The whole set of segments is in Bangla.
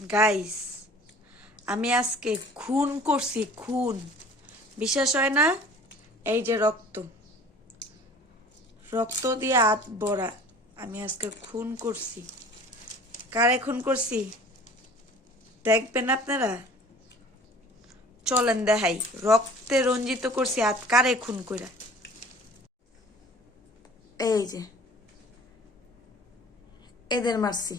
গাইস, আমি আজকে খুন করছি। খুন বিশ্বাস হয় না? এই যে রক্ত, রক্ত দিয়ে হাত ভরা। আমি আজকে খুন করছি। কারে খুন করছি দেখবেন আপনারা? চলেন দেখাই। রক্তে রঞ্জিত করছি হাত, কারে খুন কইরা। এই যে এদের মারছি।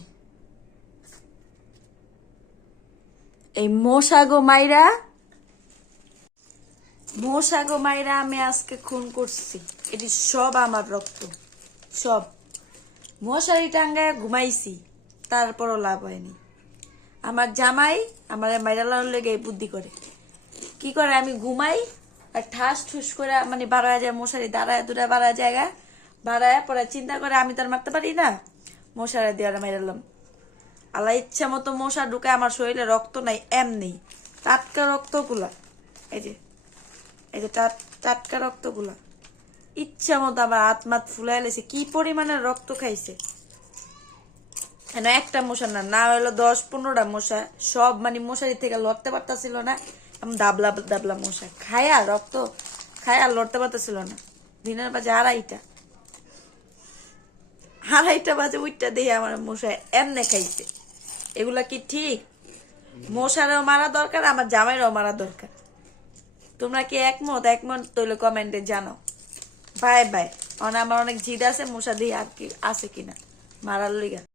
এই মশাগো মাইরা আমি আজকে খুন করছি। এটি সব আমার রক্ত, সব। মশারি টাঙ্গায় ঘুমাইছি, তারপরও লাভ হয়নি। আমার জামাই আমার মাইরা লাউর লেগে বুদ্ধি করে। কি করে? আমি ঘুমাই আর ঠাস ঠুস করে মানে বাড়ায় যায় মশারি, দাঁড়ায় দূরে বাড়ায় জায়গা বাড়ায় পরে চিন্তা করে আমি তো আর মারতে পারি না, মশারি দিয়ে মাইরালাম। আল্লাহ ইচ্ছা মতো মশা ঢুকে আমার শরীরে, রক্ত নাই এমনি টাটকা রক্তগুলা। এই যে এই যে টাটকা রক্তগুলা ইচ্ছা মতো আমার হাত মাত ফুলাই লেছে। কি পরিমাণে রক্ত খাইছে! একটা মশা না, না হলো 10-15টা মশা, সব মানে মশারি থেকে লড়তে পারতাছিল না। আমি দাবলা দাবলা মশা খায়া, রক্ত খায়া লড়তে পারতেছিল না। দিনের বাজে আড়াইটা বাজে উইটটা দিয়ে আমার মশা এমনে খাইছে। এগুলা কি ঠিক? মশারও মারা দরকার, আমার জামাইরও মারা দরকার। তোমরা কি একমত? একমত তৈলে কমেন্টে জানাও। Bye bye. আমার অনেক জিদ আছে মশা দিয়ে আর কি আছে কিনা মারার লিগা।